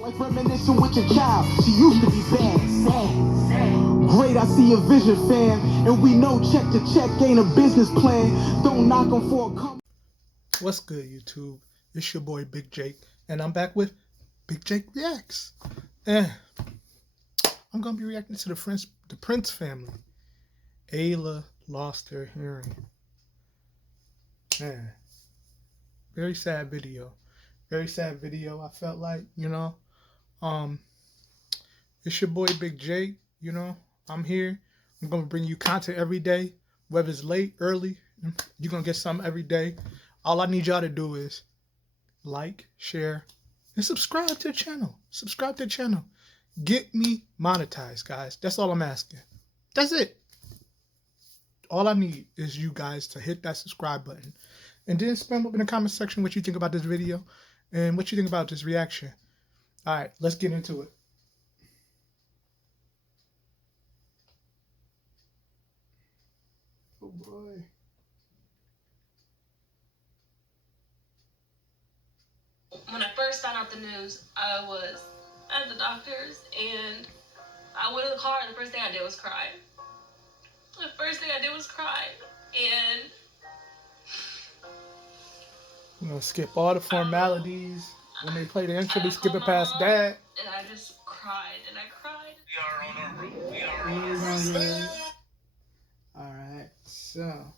Like reminiscing with your child, she used to be bad, sad. Great, I see your vision, fam. And we know check to check ain't a business plan. Don't knock on for a come. What's good, YouTube? It's your boy Big Jake, and I'm back with Big Jake Reacts. And I'm gonna be reacting to the Prince family. Ayla lost her hearing. Man, very sad video. Very sad video. I felt like, it's your boy Big Jake. I'm here. I'm gonna bring you content every day, whether it's late, early. You're gonna get something every day. All I need y'all to do is like, share, and subscribe to the channel. Subscribe to the channel. Get me monetized, guys. That's all I'm asking. That's it. All I need is you guys to hit that subscribe button. And then spam up in the comment section what you think about this video and what you think about this reaction. All right, let's get into it. Oh boy. When I first found out the news, I was at the doctor's and I went in the car and the first thing I did was cry. And I'm gonna skip all the formalities. When they play the intro, they skip it past that. And I just cried and I cried. We are on our road. We are on our road. Alright, so.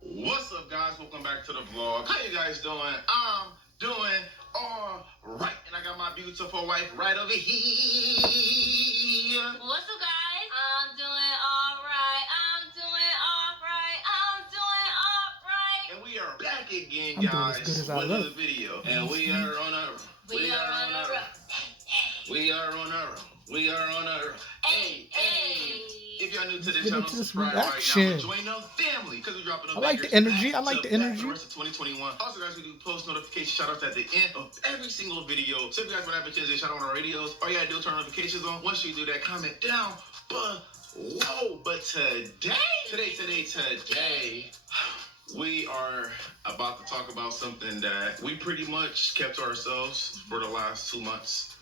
What's up, guys? Welcome back to the vlog. How you guys doing? I'm doing all right, and I got my beautiful wife right over here. What's up, guys? I'm doing all right. And we are back again, I'm doing guys, as good as I with look. another video. And we are on a Hey. If y'all new to the channel, subscribe right now. Join the family because we're dropping. I like the energy. The rest of 2021. Also, guys, we do post notification shout outs at the end of every single video. So if you guys want to have a chance to shout out on our radios, all you gotta do is turn notifications on. Once you do that, comment down below. But today, we are about to talk about something that we pretty much kept to ourselves for the last 2 months.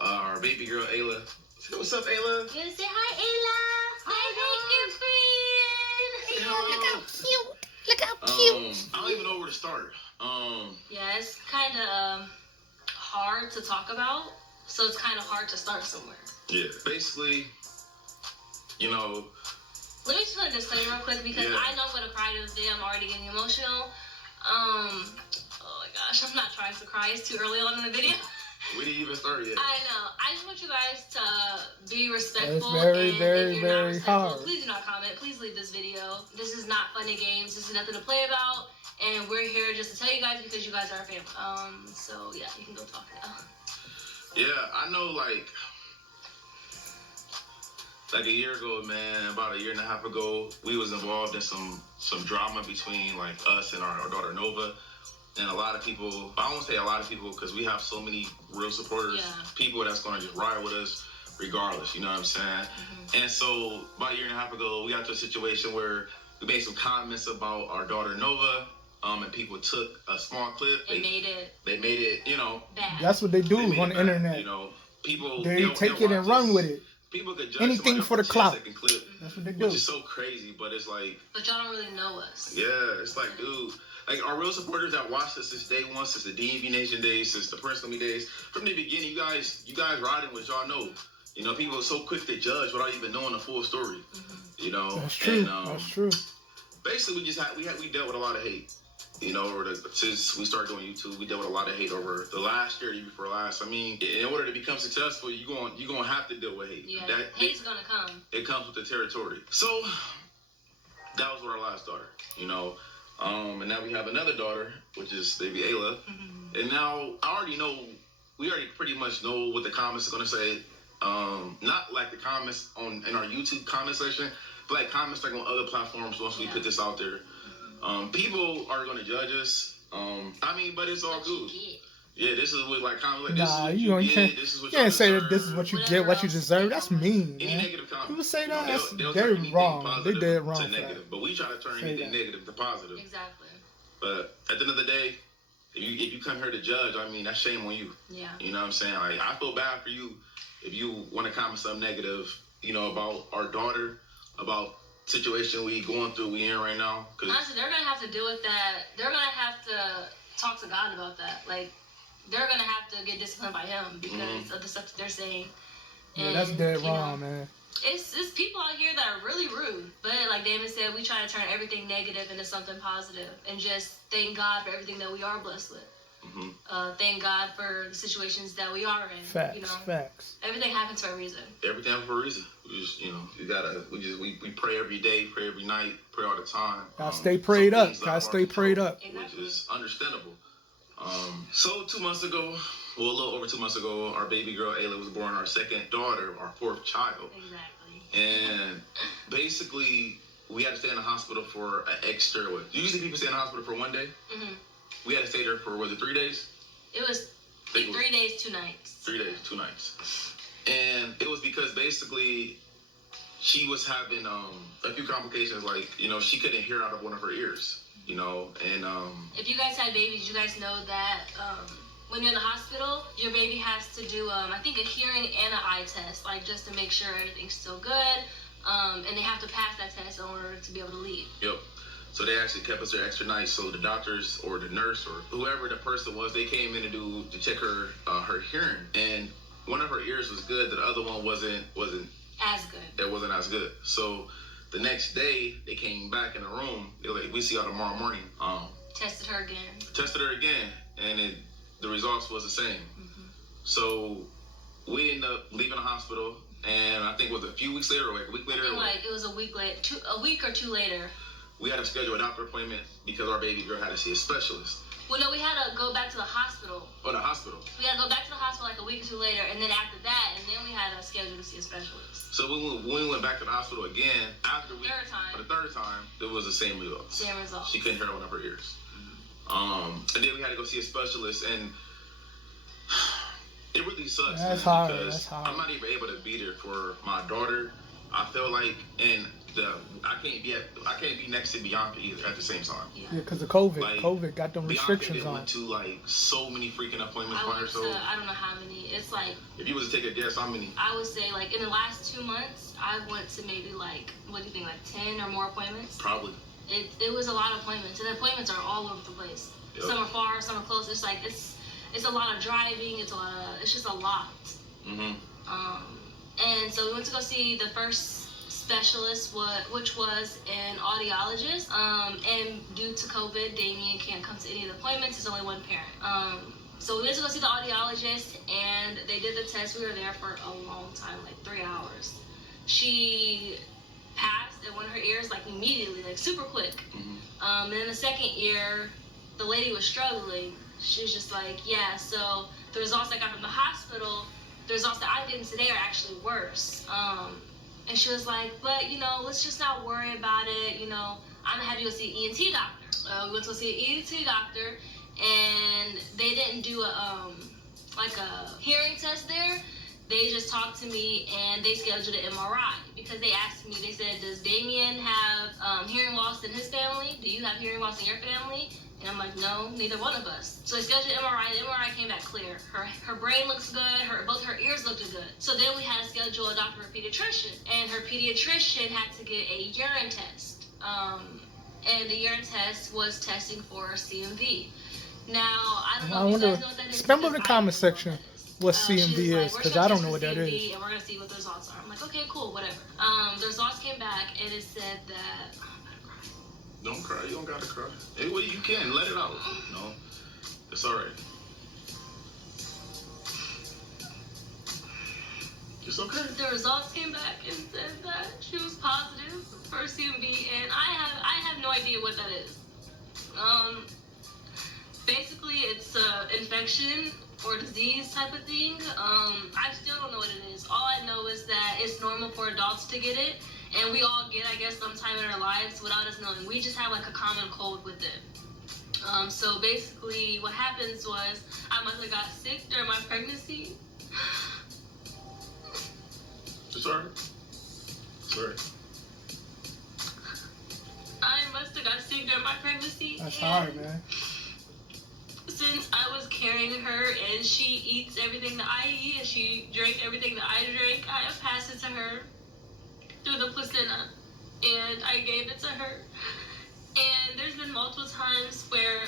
Our baby girl, Ayla. Say what's up, Ayla? You say hi, Ayla. Hi, your friend. Look how cute. Look how cute. I don't even know where to start. Yeah, it's kind of hard to talk about, so it's kind of hard to start somewhere. Yeah, basically, you know. Let me just put a disclaimer real quick because I know I'm gonna cry to this day. I'm already getting emotional. Oh my gosh, I'm not trying to cry. It's too early on in the video. We didn't even start yet. I know. I just want you guys to be respectful. It's very, and very, if you're not very hard. Please do not comment. Please leave this video. This is not fun and games. This is nothing to play about. And we're here just to tell you guys because you guys are our family. So yeah, you can go talk now. Yeah, I know, like a year ago, man, about a year and a half ago, we was involved in some drama between like us and our daughter Nova. And a lot of people, I won't say a lot of people because we have so many real supporters, people that's going to just ride with us regardless, you know what I'm saying? Mm-hmm. And so about a year and a half ago, we got to a situation where we made some comments about our daughter Nova, and people took a small clip. They made it, you know. Bad. That's what they do on the internet. You know, people, they take it and run with it. People could judge anything for the clout. Clip, that's what they do. Which is so crazy, but it's like. But y'all don't really know us. Yeah, it's like, dude. Like, our real supporters that watched us since day one, since the DV Nation days, since the Prince Lemmy days, from the beginning, you guys riding with y'all know. You know, people are so quick to judge without even knowing the full story. Mm-hmm. You know, that's true. And, that's true. Basically, we dealt with a lot of hate. You know, since we started doing YouTube, we dealt with a lot of hate over the last year, even before last. I mean, in order to become successful, you're gonna have to deal with hate. Yeah, hate's gonna come. It comes with the territory. So that was with our last daughter. You know. And now we have another daughter, which is baby Ayla. Mm-hmm. And now we already pretty much know what the comments are going to say. Not like the comments in our YouTube comment section, but like comments like on other platforms once we put this out there. People are going to judge us. I mean, but it's all good. Yeah, this is what like comment like Nah, this is what you you can't. get. This is You what can't say deserve. that this is what you Whatever get, what you else deserve. they That's comment. mean, Any man. negative comment. People say that. They'll They're turn anything wrong. positive They dead wrong to for that. negative, but we try to turn Say anything that. negative to positive. Exactly. But at the end of the day, if you come here to judge, I mean, that's shame on you. Yeah. You know what I'm saying? Like, I feel bad for you if you want to comment something negative, you know, about our daughter, about situation we going through, we in right now. Cause honestly, they're gonna have to deal with that. They're gonna have to talk to God about that. Like, they're gonna have to get disciplined by Him because of the stuff that they're saying. Yeah, that's dead wrong, man. It's people out here that are really rude. But like Damon said, we try to turn everything negative into something positive and just thank God for everything that we are blessed with. Thank God for the situations that we are in. Facts, you know? facts. Everything happens for a reason. Everything happens for a reason. We just, you know, we pray every day, pray every night, pray all the time. Gotta stay prayed up. Gotta stay prayed up. Which is understandable. So 2 months ago, well, a little over 2 months ago, our baby girl Ayla was born, our second daughter, our fourth child. Exactly. And basically, we had to stay in the hospital for an extra. Usually, people stay in the hospital for 1 day. We had to stay there for 3 days? It was 3 days, 2 nights. 3 days, 2 nights. And it was because basically she was having a few complications, like, you know, she couldn't hear out of one of her ears, you know, and if you guys had babies, you guys know that when you're in the hospital, your baby has to do I think a hearing and an eye test, like just to make sure everything's still good, and they have to pass that test in order to be able to leave. Yep. So they actually kept us there extra night. So the doctors or the nurse or whoever the person was, they came in to check her her hearing, and one of her ears was good, the other one wasn't as good. It wasn't as good. So the next day they came back in the room. They were like, "We see y'all tomorrow morning." Tested her again, and the results was the same. So we ended up leaving the hospital, and I think it was a few weeks later, or like a week later. It was a week or two later. We had to schedule a doctor appointment because our baby girl had to see a specialist. Well, no, we had to go back to the hospital. Oh, the hospital. We had to go back to the hospital like a week or two later, and then after that, and then we had to schedule to see a specialist. So when we went back to the hospital again, for the third time, it was the same results. Same results. She couldn't hear one of her ears. And then we had to go see a specialist, and it really sucks. That's man, hard. because That's hard. I'm not even able to be there for my daughter. I feel like, and I can't be next to Bianca either at the same time. Yeah, because of COVID. Like, COVID got them restrictions Bianca on. went to like so many freaking appointments by herself. I don't know how many. It's like, if you was to take a guess, how many? I would say like in the last 2 months, I went to maybe like, what do you think, like 10 or more appointments? Probably. It was a lot of appointments, and the appointments are all over the place. Yep. Some are far, some are close. It's like it's a lot of driving. It's just a lot. And so we went to go see the first specialist, which was an audiologist. And due to COVID, Damien can't come to any of the appointments. There's only one parent. So we went to go see the audiologist, and they did the test. We were there for a long time, like 3 hours. She passed in one of her ears, like immediately, like super quick. And then the second ear, the lady was struggling. She was just like, yeah, so the results I got from the hospital, the results that I'm getting today are actually worse. And she was like, but, you know, let's just not worry about it. You know, I'm going to have you go see an ENT doctor. We went to go see an ENT doctor, and they didn't do a hearing test there. They just talked to me, and they scheduled an MRI because they asked me, they said, does Damien have hearing loss in his family? Do you have hearing loss in your family? And I'm like, no, neither one of us. So they scheduled an MRI, and the MRI came back clear. Her brain looks good, both her ears looked good. So then we had to schedule a doctor for a pediatrician, and her pediatrician had to get a urine test. And the urine test was testing for CMV. Now, I don't know if you guys know what that is. Spam in the comment section what CMV is, because I don't know what that is. And we're going to see what the results are. I'm like, okay, cool, whatever. The results came back, and it said that... Don't cry. You don't gotta cry. Hey, well, you can. Let it out. No. It's alright. It's okay. The results came back and said that she was positive for CMV, and I have no idea what that is. Basically, it's an infection or disease type of thing. I still don't know what it is. All I know is that it's normal for adults to get it, and we all get, I guess, sometime in our lives without us knowing. We just have like a common cold with it. So basically, what happens was I must have got sick during my pregnancy. Sorry. I must have got sick during my pregnancy. That's hard, man. Since I was carrying her and she eats everything that I eat and she drank everything that I drink, I have passed it to her through the placenta and I gave it to her. And there's been multiple times where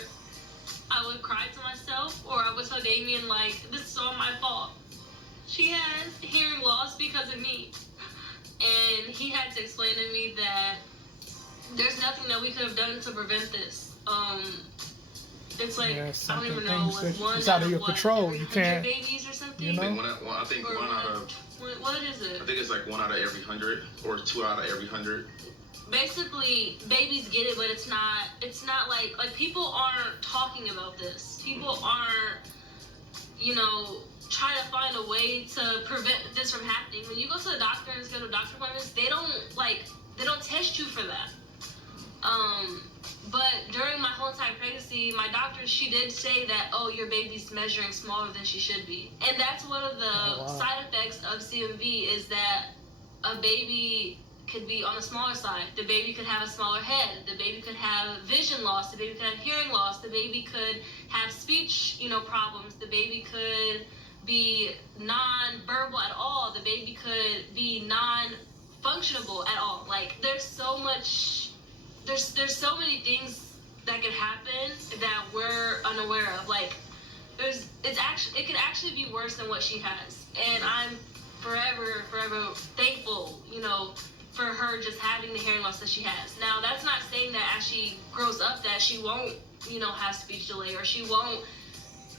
I would cry to myself or I would tell Damien, like, this is all my fault. She has hearing loss because of me. And he had to explain to me that there's nothing that we could have done to prevent this. It's like, Yeah, I don't even know, like one it's out of your what, control. every You 100 can't, babies or something? you know? I think Or one out of. What is it? I think it's like 1 out of every 100 or 2 out of every 100. Basically, babies get it, but it's not like people aren't talking about this. People aren't, trying to find a way to prevent this from happening. When you go to the doctor and schedule doctor appointments, they don't test you for that. But during my whole entire pregnancy, my doctor, she did say that, oh, your baby's measuring smaller than she should be. And that's one of the side effects of CMV is that a baby could be on the smaller side. The baby could have a smaller head. The baby could have vision loss. The baby could have hearing loss. The baby could have speech, problems. The baby could be non-verbal at all. The baby could be non-functionable at all. Like, there's so many things that could happen that we're unaware of. Like, it could actually be worse than what she has. And I'm forever thankful, for her just having the hearing loss that she has. Now, that's not saying that as she grows up that she won't, have speech delay or she won't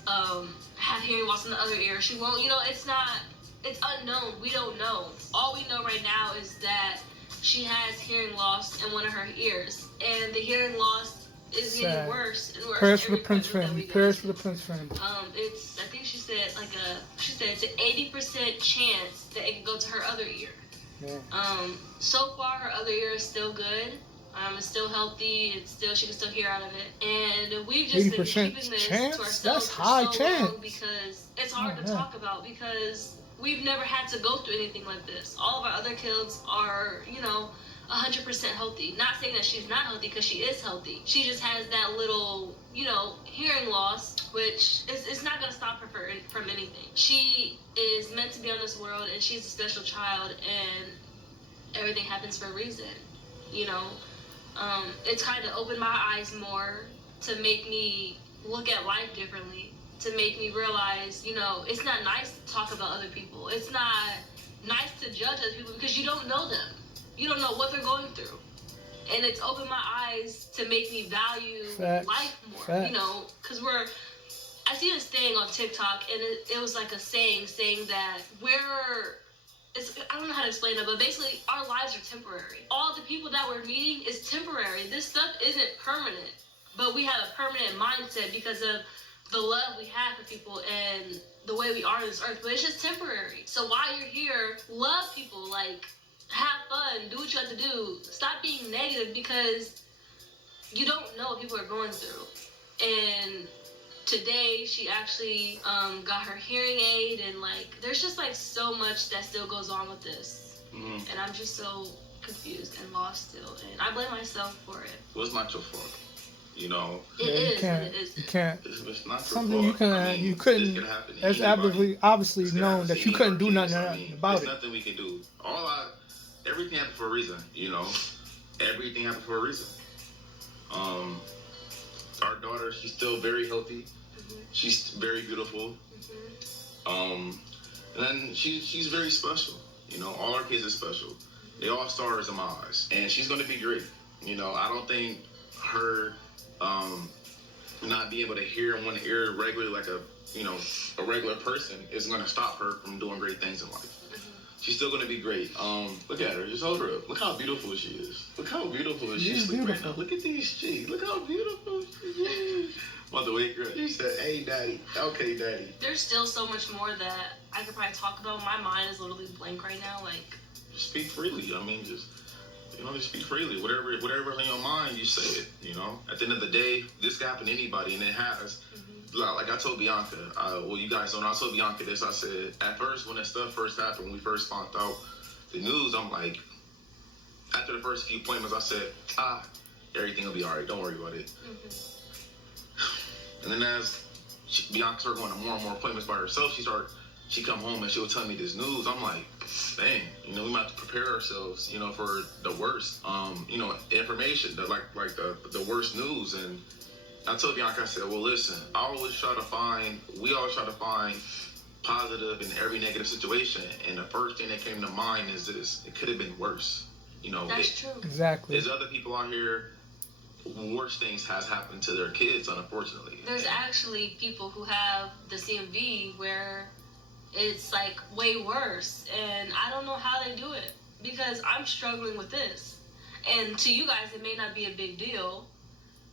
have hearing loss in the other ear. She won't, it's unknown. We don't know. All we know right now is that she has hearing loss in one of her ears, and the hearing loss is getting worse and worse. Prayers for the Prince family. Prayers for the Prince family. I think she said it's an 80% chance that it could go to her other ear. Yeah. So far her other ear is still good. It's still healthy. She can still hear out of it. And we've just been keeping this chance? to ourselves That's for high so chance. long because it's hard to talk about because we've never had to go through anything like this. All of our other kids are, 100% healthy. Not saying that she's not healthy because she is healthy. She just has that little, hearing loss, which is not going to stop her from anything. She is meant to be on this world and she's a special child and everything happens for a reason, It's kind of opened my eyes more to make me look at life differently, to make me realize, it's not nice to talk about other people. It's not nice to judge other people because you don't know them. You don't know what they're going through. And it's opened my eyes to make me value life more, because I see this thing on TikTok and it was like a saying that I don't know how to explain it, but basically our lives are temporary. All the people that we're meeting is temporary. This stuff isn't permanent, but we have a permanent mindset because of the love we have for people and the way we are on this earth, but it's just temporary. So while you're here, love people, like, have fun, do what you have to do. Stop being negative because you don't know what people are going through. And today she actually got her hearing aid and there's just so much that still goes on with this. Mm-hmm. And I'm just so confused and lost still. And I blame myself for it. Well, it's not your fault. You can't. It's not something you can. You couldn't. It's obviously known that you couldn't do nothing about it. There's nothing we can do. Everything happened for a reason. Everything happened for a reason. Our daughter, she's still very healthy. Mm-hmm. She's very beautiful. Mm-hmm. And then she's very special. All our kids are special. They all stars in my eyes, and she's gonna be great. I don't think her not being able to hear in one ear regularly like a regular person is gonna stop her from doing great things in life. Mm-hmm. She's still gonna be great. Look at her, just hold her up. Look how beautiful she is. Look how beautiful she is right now. Look at these cheeks. Look how beautiful she is. I'm about to wake her up. She said, "Hey, daddy." Okay, daddy. There's still so much more that I could probably talk about. My mind is literally blank right now. Just speak freely. Just speak freely. Whatever's on your mind, you say it. At the end of the day, this can happen to anybody, and it has. Like I told Bianca, you guys don't know, I told Bianca this. I said, at first, when that stuff first happened, when we first found out the news, I'm like, after the first few appointments, I said, everything will be all right. Don't worry about it. And then as Bianca started going to more and more appointments by herself, she come home and she'll tell me this news. I'm like, dang, we might have to prepare ourselves, for the worst, information, the worst news. And I told Bianca, I said, well, listen, we always try to find positive in every negative situation. And the first thing that came to mind is this: it could have been worse. That's true. Exactly. There's other people out here, worse things has happened to their kids, unfortunately. There's actually people who have the CMV where it's like way worse, and I don't know how they do it, because I'm struggling with this. And to you guys, it may not be a big deal,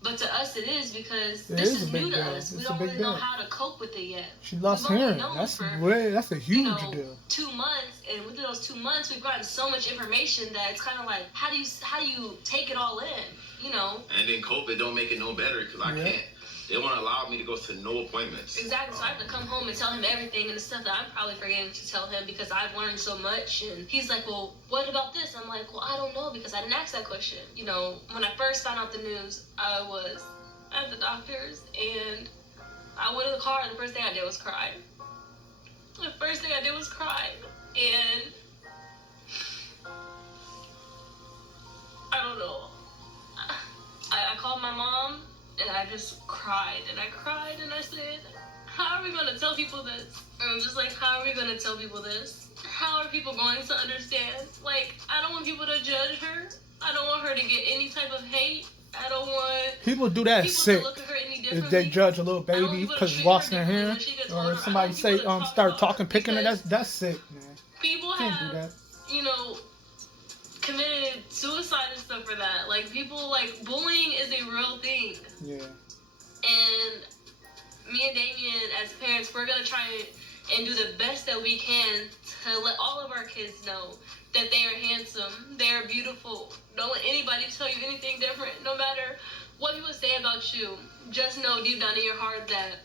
but to us it is, because this is new to us. We don't really know how to cope with it yet. She lost hearing. That's a huge deal. 2 months, and within those 2 months, we've gotten so much information that it's kind of like, how do you take it all in? And then COVID don't make it no better, because I can't. They won't allow me to go to no appointments. Exactly. So I have to come home and tell him everything, and the stuff that I'm probably forgetting to tell him because I've learned so much. And he's like, well, what about this? I'm like, well, I don't know, because I didn't ask that question. When I first found out the news, I was at the doctor's, and I went in the car, and the first thing I did was cry. And I don't know. I called my mom, and I just cried, and I said, how are we going to tell people this? And I'm just like, how are we going to tell people this? How are people going to understand? Like, I don't want people to judge her. I don't want her to get any type of hate. I don't want people do that sick. To look at her any if differently. they judge a little baby because it's washing her hair, or somebody say start talking, picking her, that's sick, man. People Can't have, do that. committed suicide and stuff for that. Like, people, like, bullying is a real thing. Yeah. And me and Damien, as parents, we're gonna try and do the best that we can to let all of our kids know that they are handsome, they are beautiful. Don't let anybody tell you anything different. No matter what people say about you, just know deep down in your heart that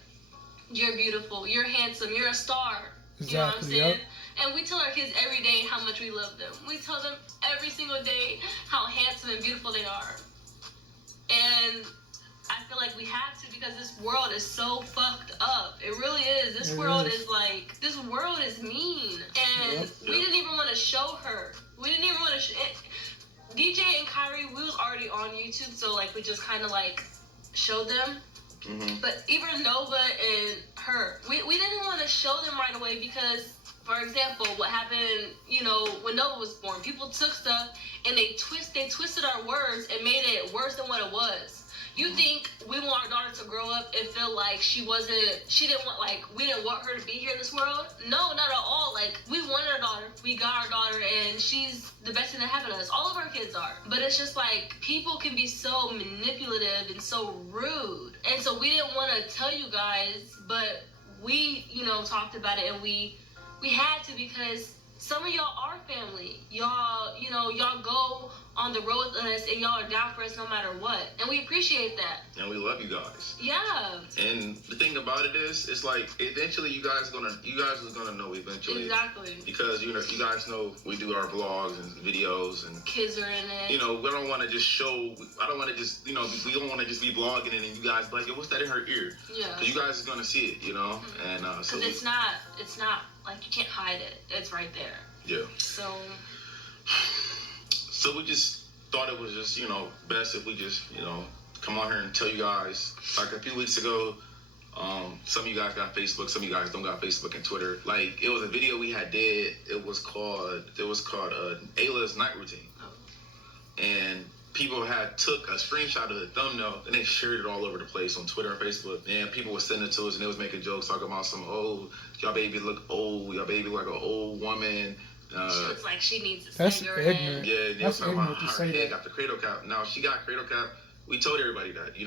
you're beautiful, you're handsome, you're a star. Exactly, you know what I'm saying? And we tell our kids every day how much we love them. We tell them every single day how handsome and beautiful they are. And I feel like we have to, because this world is so fucked up. It really is. This world is mean. And we didn't even want to show her. We didn't even want to DJ and Kyrie, we was already on YouTube, so like we just kind of like showed them. But even Nova and her, we didn't want to show them right away, because, for example, what happened, when Nova was born, people took stuff and they twisted our words and made it worse than what it was. You think we want our daughter to grow up and feel like we didn't want her to be here in this world? No, not at all. Like, we wanted our daughter, we got our daughter, and she's the best thing that happened to us. All of our kids are. But it's just like, people can be so manipulative and so rude. And so we didn't want to tell you guys, but we, talked about it, and we had to, because some of y'all are family. Y'all go on the road with us, and y'all are down for us no matter what. And we appreciate that. And we love you guys. Yeah. And the thing about it is, it's like, eventually you guys are gonna know eventually. Exactly. Because, you guys know we do our vlogs and videos, and kids are in it. we don't want to just show, I don't want to just, we don't want to just be vlogging it and you guys be like, yo, what's that in her ear? Yeah. Because you guys are gonna see it, and because it's not like, you can't hide it. It's right there. Yeah. So we just thought it was just, best if we just, come on here and tell you guys. Like a few weeks ago, some of you guys got Facebook, some of you guys don't got Facebook and Twitter. Like, it was a video we had did. It was called Ayla's night routine. And people had took a screenshot of the thumbnail and they shared it all over the place on Twitter and Facebook. And people were sending it to us, and they was making jokes talking about y'all baby look old, y'all baby like an old woman. She looks like she needs a That's cigarette. ignorant. Yeah, that's ignorant to say that. Got the cradle cap. Now she got cradle cap. We told everybody that,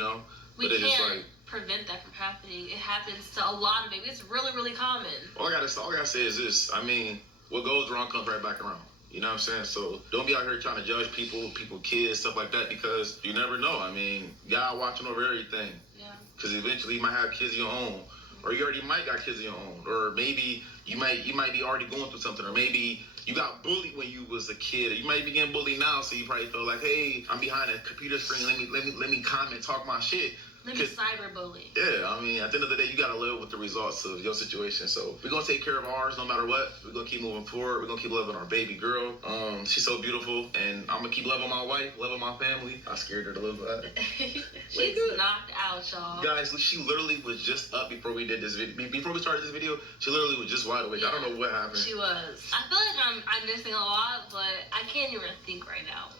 We but can't prevent that from happening. It happens to a lot of babies. It's really, really common. All I gotta say is this. I mean, what goes wrong comes right back around. You know what I'm saying? So don't be out here trying to judge people, kids, stuff like that, because you never know. I mean, y'all watching over everything. Yeah. Because eventually you might have kids of your own, or you already might got kids of your own, or maybe you might be already going through something, or maybe you got bullied when you was a kid. You might be getting bullied now, so you probably feel like, hey, I'm behind a computer screen. Let me comment, talk my shit. Let me cyberbully. Yeah, I mean, at the end of the day, you gotta live with the results of your situation. So we're gonna take care of ours no matter what. We're gonna keep moving forward. We're gonna keep loving our baby girl. She's so beautiful, and I'm gonna keep loving my wife, loving my family. I scared her a little bit. She's knocked out, y'all. Guys, she literally was just up before we did this video. Before we started this video, she literally was just wide awake. Yeah, I don't know what happened. She was. I feel like I'm missing a lot, but I can't even think right now.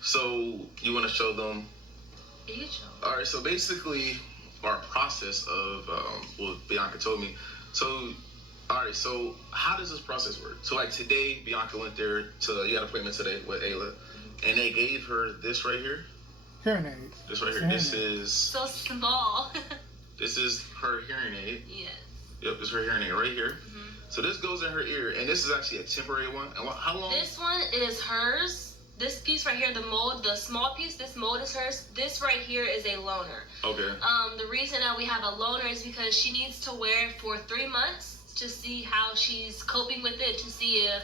So you want to show them? You show. All right. So basically, our process of well, Bianca told me. So, all right. So how does this process work? So like today, Bianca went there you had an appointment today with Ayla, and they gave her this right here. Hearing aid. This right here. Hearing This aid. is So small. This is her hearing aid. Yes. Yep, this is her hearing aid right here. Mm-hmm. So this goes in her ear, and this is actually a temporary one. And how long? This one is hers. This piece right here, the mold, the small piece, this mold is hers. This right here is a loaner. Okay. The reason that we have a loaner is because she needs to wear it for 3 months to see how she's coping with it, to see if,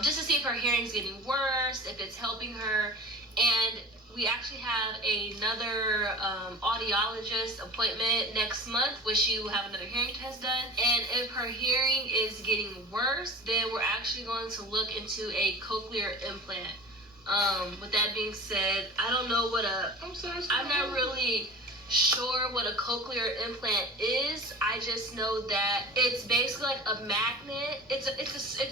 just to see if her hearing's getting worse, if it's helping her. And we actually have another audiologist appointment next month where she will have another hearing test done. And if her hearing is getting worse, then we're actually going to look into a cochlear implant. With that being said, I don't know what I'm not really sure what a cochlear implant is. I just know that it's basically like a magnet. It's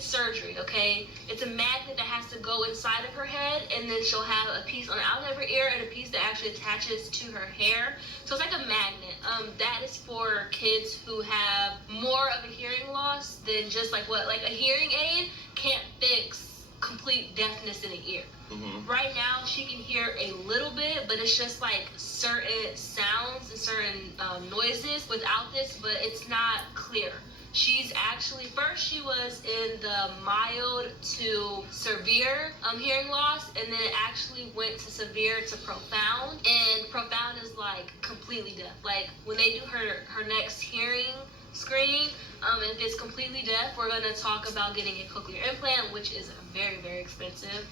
surgery, okay? It's a magnet that has to go inside of her head, and then she'll have a piece on the outside of her ear and a piece that actually attaches to her hair. So it's like a magnet. That is for kids who have more of a hearing loss than just like a hearing aid can't fix complete deafness in the ear. Mm-hmm. Right now, she can hear a little bit, but it's just like certain sounds and certain noises without this, but it's not clear. She's actually, first she was in the mild to severe hearing loss, and then it actually went to severe to profound, and profound is like completely deaf. Like when they do her next hearing screening, if it's completely deaf, we're going to talk about getting a cochlear implant, which is very, very expensive,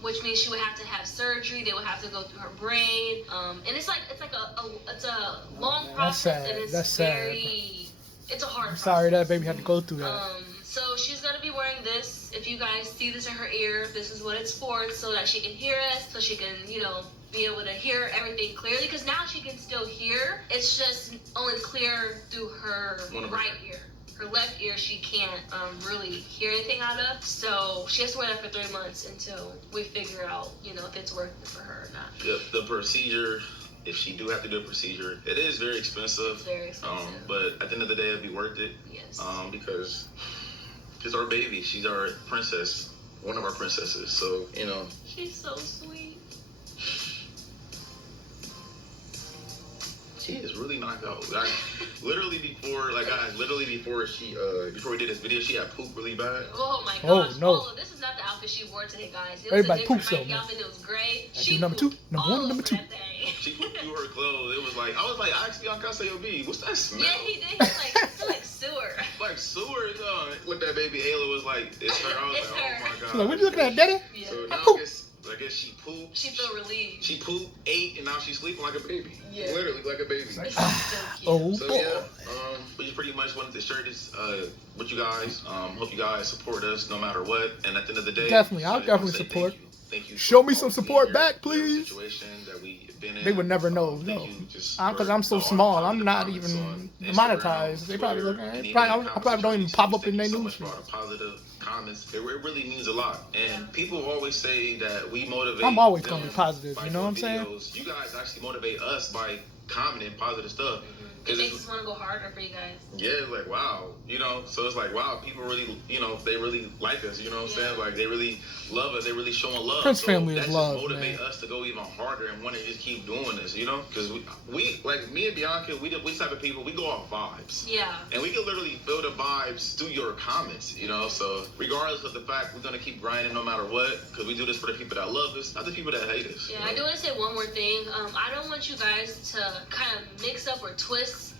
which means she would have to have surgery. They would have to go through her brain, and it's a long process. Sad. And it's That's very, it's a hard process. Sorry that baby had to go through that. So she's going to be wearing this. If you guys see this in her ear, this is what it's for, so that she can hear us, so she can, be able to hear everything clearly, because now she can still hear. It's just only clear through her right ear. Her left ear she can't really hear anything out of, so she has to wear that for 3 months until we figure out, if it's worth it for her or not. The procedure, if she do have to do a procedure, it is very expensive. It's very expensive. But at the end of the day, it'll be worth it. Yes. Because she's our baby. She's our princess. One of our princesses. So, She's so sweet. She is really knocked out. Literally before we did this video, she had poop really bad. Oh my gosh. Oh no. This is not the outfit she wore today, guys. It was Everybody a different poops though, Nike outfit. It was gray. She number two. Number one, number two. She pooped through her clothes. It was like, I was like, I asked Bianca, I said, yo, B, what's that smell? Yeah, he did. He was like sewer. Like sewer, looked at baby Ayla, was like, it's her. I was It's like, her. oh my god. She's like, what you looking at, daddy? Yeah. So now I guess she pooped. She felt relieved. She pooped, ate, and now she's sleeping like a baby. Yeah. Literally like a baby. She's so cute. Oh So boy. yeah, we just pretty much wanted to share this with you guys. Hope you guys support us no matter what. And at the end of the day, Definitely, I'll I just wanna definitely say support. Thank you. Show for me some all support being back, here, whatever please. Situation that we've been in. They would never know, Thank no. you just Because for I'm so all small. the I'm not comments even on Instagram, monetized. They probably Twitter, look at and it. even I probably don't even pop up in their so news much for feed. all the positive comments. It really means a lot. And people always say that we motivate. I'm always them gonna be positive, by you know what I'm doing saying? videos. You guys actually motivate us by commenting positive stuff. It makes us want to go harder for you guys. Yeah, it's like, wow, you know, so it's like, wow, people really, you know, they really like us, you know what I'm saying? Like, they really love us, they really showing love. Prince so family that is just love, motivate man. us to go even harder and want to just keep doing this, you know? Because we like, me and Bianca, we type of people, we go off vibes. Yeah. And we can literally feel the vibes through your comments, you know? So regardless of the fact, we're going to keep grinding no matter what, because we do this for the people that love us, not the people that hate us. Yeah, you know? I do want to say one more thing. I don't want you guys to kind of mix up or twist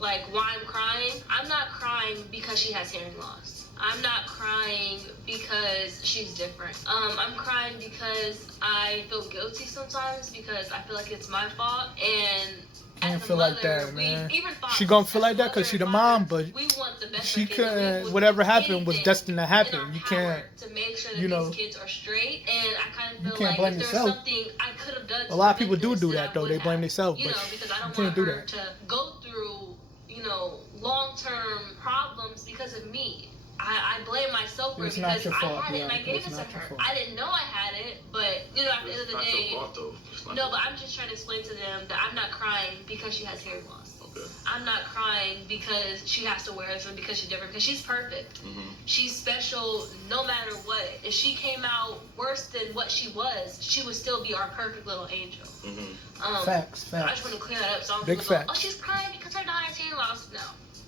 like why I'm crying. I'm not crying because she has hearing loss. I'm not crying because she's different. I'm crying because I feel guilty sometimes because I feel like it's my fault. And I as feel a mother, like that, man. even She gonna feel like that because she the mom, but we want the best she for kids, and we couldn't. would Whatever do happened was anything destined to in happen. our You power can't. to make sure that You know, these kids are straight. And I kind of you feel can't like blame if there's yourself. something I could have done. A lot of to people prevent do this, that I though. would They blame have. themselves, You know, but because I don't you want can't do her that. to go through, you know, long-term problems because of me. I blame myself for it It's because not your I fault, had it and I Bianca. gave It's it to not your her. fault. I didn't know I had it, but you know, at the end of the It's not day, your fault, though. It's not no, your but I'm just trying to explain to them that I'm not crying because she has hearing loss. Okay. I'm not crying because she has to wear it or because she's different, because she's perfect. Mm-hmm. She's special no matter what. If she came out worse than what she was, she would still be our perfect little angel. Mm-hmm. Facts. I just want to clear that up. So I'm Big people go, facts. oh, she's crying because her daughter has hearing loss. No,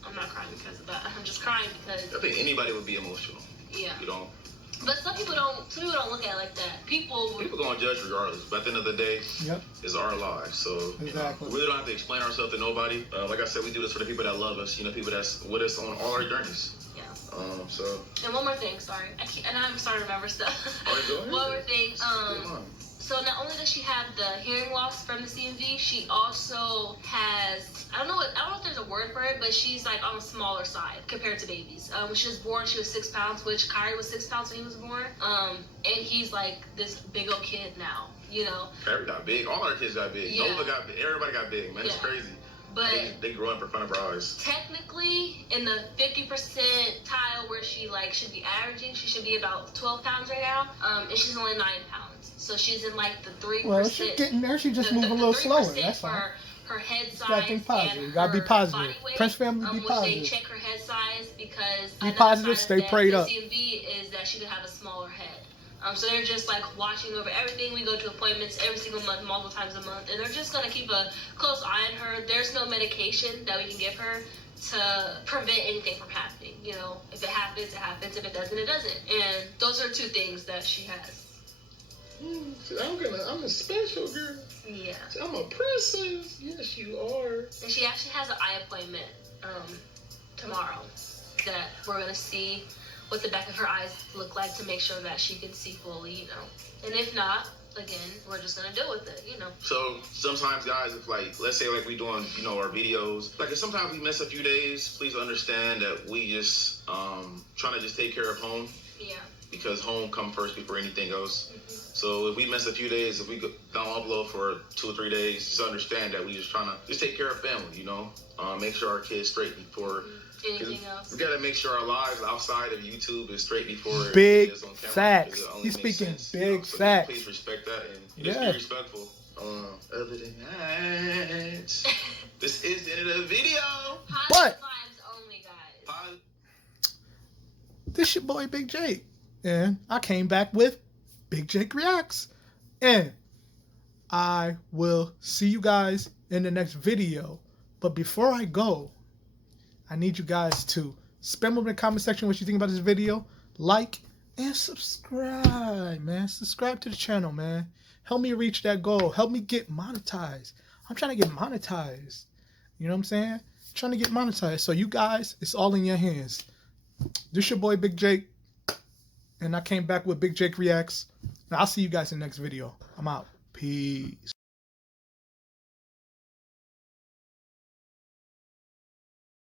I'm not crying because of that. I'm just crying because, I think anybody would be emotional. yeah. You know? But some people don't look at it like that. People Gonna judge regardless, but at the end of the day, Yep. it's our lives. So Exactly. we really don't have to explain ourselves to nobody. Like I said, we do this for the people that love us. You know, people that's with us on all our journeys. Yeah. So. And one more thing, sorry. And I'm starting to remember stuff. All right, go ahead. One more thing. Come on. So not only does she have the hearing loss from the CMV, she also has, I don't know if there's a word for it, but she's like on the smaller side compared to babies. When she was born, she was 6 pounds, which Kyrie was 6 pounds when he was born. And he's like this big old kid now, you know. Kyrie got big. All our kids got big. Yeah. Nova got big. Everybody got big, man. It's Yeah. crazy. But They grew up in front of our eyes. technically, in the 50% tile where she like should be averaging, she should be about 12 pounds right now. And she's only 9 pounds. So she's in like the 3%. Well, she's getting there. She just moving a little slower. That's all. Her head size. You gotta think positive. And You gotta be her positive. body weight, Prince family, be which positive. they check her head size because Be another positive, side stay of that prayed up. CMV is that she could have a smaller head. So they're just like watching over everything. We go to appointments every single month, multiple times a month, and they're just gonna keep a close eye on her. There's no medication that we can give her to prevent anything from happening. You know, if it happens, it happens. If it doesn't, it doesn't. And those are 2 things that she has. I'm a special girl. Yeah. I'm a princess. Yes, you are. And she actually has an eye appointment tomorrow that we're gonna see what the back of her eyes look like to make sure that she can see fully, you know. And if not, again, we're just gonna deal with it, you know. So sometimes, guys, if like, let's say like we doing, you know, our videos, like if sometimes we miss a few days, please understand that we just trying to just take care of home. Yeah. Because home come first before anything else. So if we miss a few days, if we don't upload for 2 or 3 days, just understand that we just trying to just take care of family, you know. Make sure our kids straight before anything else. We gotta make sure our lives outside of YouTube is straight before Big it is on camera, facts. because it only He's makes speaking sense, big you know? So facts. Please respect that and just Yeah. be respectful. Other than that, this is the end of the video. Positive vibes only, guys. This your boy Big Jake, and I came back with Big Jake Reacts, and I will see you guys in the next video. But before I go, I need you guys to spam over in the comment section what you think about this video, like, and subscribe, man. Subscribe to the channel, man. Help me reach that goal. Help me get monetized. I'm trying to get monetized. You know what I'm saying? Trying to get monetized. So you guys, it's all in your hands. This your boy Big Jake, and I came back with Big Jake Reacts. Now I'll see you guys in the next video. I'm out. Peace.